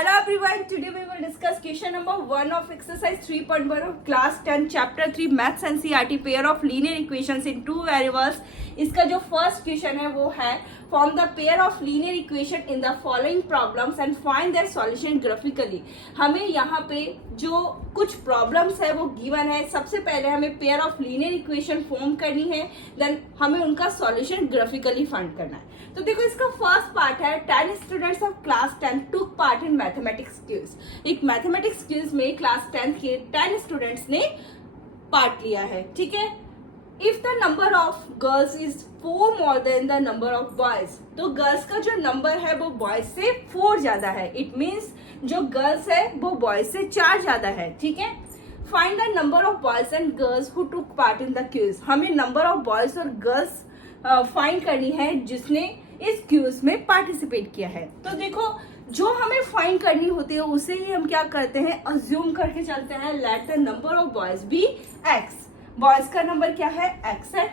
Hello everyone, today we will discuss question number 1 of exercise 3.1 of class 10 chapter 3 maths NCERT pair of linear equations in two variables। इसका जो first question है वो है form the pair of linear equation in the following problems and find their solution graphically. हमें यहाँ पे जो कुछ प्रॉब्लम्स है वो गिवन है। सबसे पहले हमें pair of linear equation form करनी है, देन हमें उनका सॉल्यूशन ग्राफिकली फाइंड करना है। तो देखो इसका फर्स्ट पार्ट है 10 students of class 10 took part in mathematics quiz. एक मैथमेटिक्स क्विज में क्लास 10 के 10 स्टूडेंट्स ने पार्ट लिया है, ठीक है। If the number of girls is 4 more than the number of boys, तो गर्ल्स का जो नंबर है वो बॉयज से 4 ज्यादा है। इट मीन्स जो गर्ल्स है वो बॉयज से 4 ज्यादा है, ठीक है। Find the number of boys and girls who took part in the quiz. हमें नंबर ऑफ बॉयज और गर्ल्स फाइंड करनी है जिसने इस क्विज में पार्टिसिपेट किया है। तो देखो जो हमें फाइंड करनी होती है उसे ही हम क्या करते हैं, अज्यूम करके चलते हैं। Let the number of boys be X, boys का नंबर क्या है एक्स है।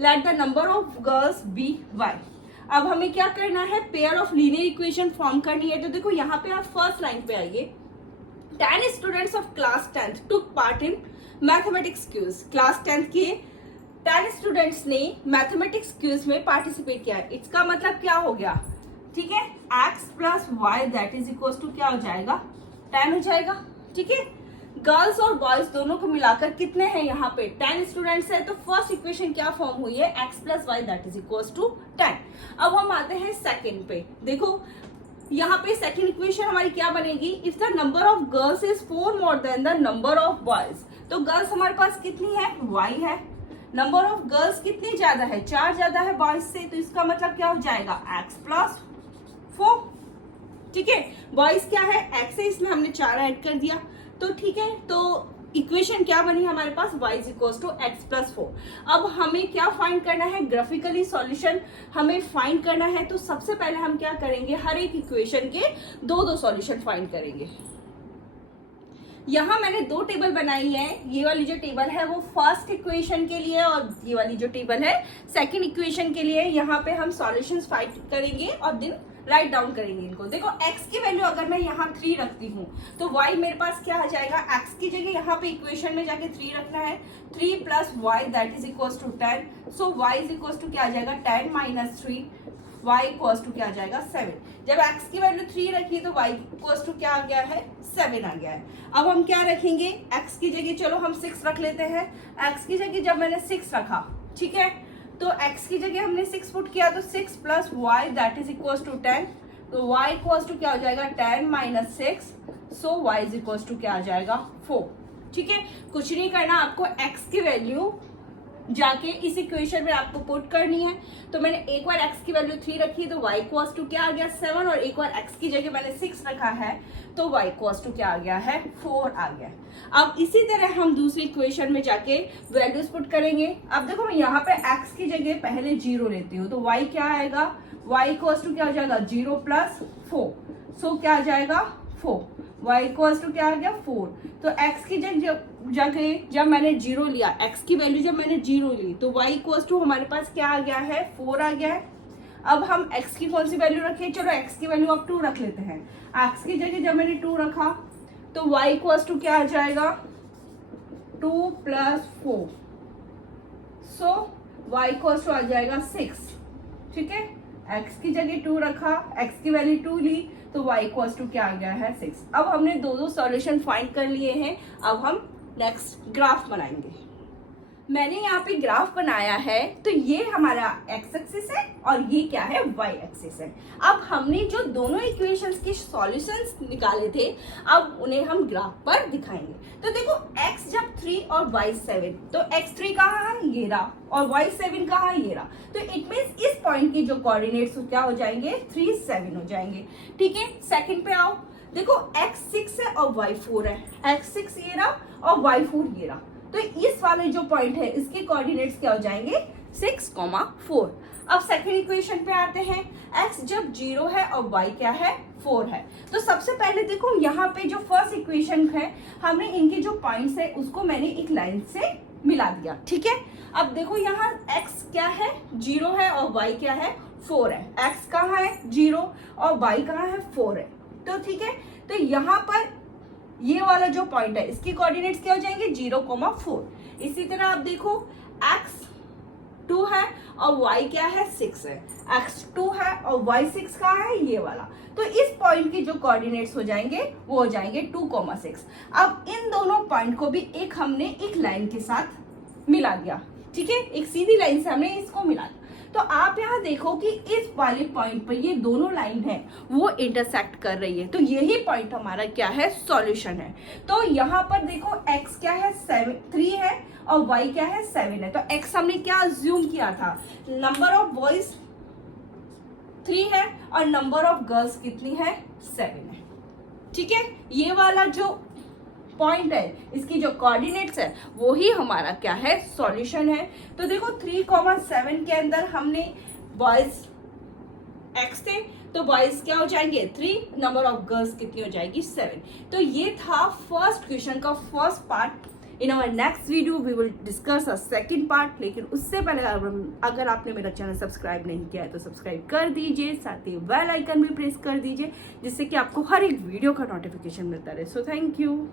Let the number of girls be Y. अब हमें क्या करना है, pair of linear equation form करनी है। तो देखो यहाँ पे आप फर्स्ट लाइन पे आइए। 10 students of class 10 took part in mathematics quiz. Class 10 के 10 स्टूडेंट्स ने मैथमेटिक्स क्विज में पार्टिसिपेट किया है। इसका मतलब क्या हो गया, ठीक है, x plus Y that is equal to क्या हो जाएगा 10 हो जाएगा, ठीक है। गर्ल्स और बॉयज दोनों को मिलाकर कितने हैं यहाँ पे 10 स्टूडेंट्स है। तो फर्स्ट इक्वेशन क्या फॉर्म हुई है, x plus Y that is equal to 10। अब हम आते हैं सेकेंड पे। देखो यहाँ पे सेकेंड इक्वेशन हमारी क्या बनेगी, if the number of girls is 4 more than the number of boys. तो गर्ल्स हमारे पास कितनी है, y है। नंबर ऑफ गर्ल्स कितनी ज्यादा है, 4 ज्यादा है बॉयज से। तो इसका मतलब क्या हो जाएगा x प्लस 4, ठीक है। बॉयज क्या है x है, इसमें हमने 4 ऐड कर दिया, तो ठीक है। तो इक्वेशन क्या बनी हमारे पास, y is equal to X plus 4। अब हमें क्या फाइंड करना है, ग्राफिकली सॉल्यूशन हमें फाइंड करना है। तो सबसे पहले हम क्या करेंगे, हर एक इक्वेशन के दो सॉल्यूशन फाइंड करेंगे। यहाँ मैंने 2 टेबल बनाई है। ये वाली जो टेबल है वो फर्स्ट इक्वेशन के लिए और ये वाली जो टेबल है सेकंड इक्वेशन के लिए। यहाँ पे हम सॉल्यूशंस फाइंड करेंगे और देन राइट डाउन करेंगे इनको। देखो x की वैल्यू अगर मैं यहाँ 3 रखती हूँ तो y मेरे पास क्या आ जाएगा, x की जगह यहाँ पे इक्वेशन में जाके 3 रखना है। 3 plus Y that is equal to 10। So y is equal to क्या आ जाएगा 10 माइनस 3, y इक्वल टू क्या आ जाएगा 7। जब x की वैल्यू 3 रखी तो y इक्वल टू क्या आ गया है 7 आ गया है। अब हम क्या रखेंगे, x की जगह चलो हम 6 रख लेते हैं। x की जगह जब मैंने 6 रखा, ठीक है, तो x की जगह हमने 6 पुट किया तो 6 plus Y that is equal to 10। तो y इक्वल टू क्या हो जाएगा 10 minus 6। So y is equal to क्या आ जाएगा 4, ठीक है। कुछ नहीं करना, आपको x की वैल्यू जाके इस इक्वेशन में आपको पुट करनी है। तो मैंने एक बार x की वैल्यू 3 रखी तो y इक्वल्स टू क्या आ गया 7, और एक बार x की जगह मैंने 6 रखा है तो y इक्वल्स टू क्या आ गया है 4 आ गया। अब इसी तरह हम दूसरी इक्वेशन में जाके वैल्यूज पुट करेंगे। अब देखो मैं यहाँ पे x की जगह पहले 0 लेती हूँ तो y क्या आएगा, y इक्वल्स टू क्या हो जाएगा 0 प्लस 4। सो क्या आ जाएगा 4, y इक्वल्स टू क्या आ गया 4। तो x की जगह जब मैंने 0 लिया, x की वैल्यू जब मैंने 0 ली तो y इक्वल्स टू हमारे पास क्या आ गया है 4 आ गया है। अब हम x की कौन सी वैल्यू रखें, चलो x की वैल्यू अब 2 रख लेते हैं। x की जगह जब मैंने 2 रखा तो y इक्वल्स टू क्या आ जाएगा 2 plus 4। So y equals to आ जाएगा 6, ठीक है। x की जगह 2 रखा, x की वैल्यू 2 ली तो y इक्वल्स टू क्या आ गया है 6। अब हमने दो सॉल्यूशन फाइंड कर लिए हैं। अब हम नेक्स्ट ग्राफ बनाएंगे। मैंने यहाँ पे ग्राफ बनाया है तो ये हमारा x एक्सिस है और ये क्या है y एक्सिस है। अब हमने जो दोनों इक्वेशंस के सॉल्यूशंस निकाले थे अब उन्हें हम ग्राफ पर दिखाएंगे। तो देखो x जब 3 और y 7, तो x3 कहाँ है ये रहा और y 7 कहाँ है ये रहा। तो इट मीन्स इस पॉइंट के जो कोऑर्डिनेट्स क्या हो जाएंगे 3 7 हो जाएंगे, ठीक है। सेकंड पे आओ, देखो x 6 है और y 4 है। x 6 ये रहा और y 4 ये रहा। तो इस वाले जो पॉइंट है इसके कोऑर्डिनेट्स क्या हो जाएंगे 6, 4। अब सेकंड इक्वेशन पे आते हैं। x जब 0 है और y क्या है 4 है। तो सबसे पहले देखो यहाँ पे जो फर्स्ट इक्वेशन है हमने इनके जो पॉइंट्स है उसको मैंने एक लाइन से मिला दिया, ठीक है। अब देखो यहाँ x क्या है 0 है और y क्या है 4 है। x कहाँ है 0 और y कहाँ है 4 है। तो ठीक है, तो यहाँ पर ये वाला जो पॉइंट है इसकी कोऑर्डिनेट्स क्या हो जाएंगे 0,4। इसी तरह आप देखो x 2 है और y क्या है 6 है, x 2 है और y 6 का है ये वाला। तो इस पॉइंट की जो कोऑर्डिनेट्स हो जाएंगे वो हो जाएंगे 2,6। अब इन दोनों पॉइंट को भी हमने एक लाइन के साथ मिला दिया, ठीक है, एक सीधी लाइन से हमने इसको मिला दिया। तो आप यहाँ देखो कि इस वाले पॉइंट पर ये दोनों लाइन है वो इंटरसेक्ट कर रही है, तो यही पॉइंट हमारा क्या है सॉल्यूशन है। तो यहाँ पर देखो x क्या है 3 है और y क्या है 7 है। तो x हमने क्या अज्यूम किया था, नंबर ऑफ बॉयज 3 है और नंबर ऑफ गर्ल्स कितनी है 7 है, ठीक है। ये वाला जो पॉइंट है इसकी जो कोऑर्डिनेट्स है वो ही हमारा क्या है सॉल्यूशन है। तो देखो 3,7 के अंदर हमने बॉयज x थे, तो बॉयज क्या हो जाएंगे 3, नंबर ऑफ गर्ल्स कितनी हो जाएगी 7। तो ये था फर्स्ट क्वेश्चन का first part. In our next video we will discuss a second part, लेकिन उससे पहले अगर आपने मेरा चैनल सब्सक्राइब नहीं किया है तो सब्सक्राइब कर दीजिए, साथ ही बेल आइकन भी प्रेस कर दीजिए जिससे कि आपको हर एक वीडियो का नोटिफिकेशन मिलता रहे। So thank you.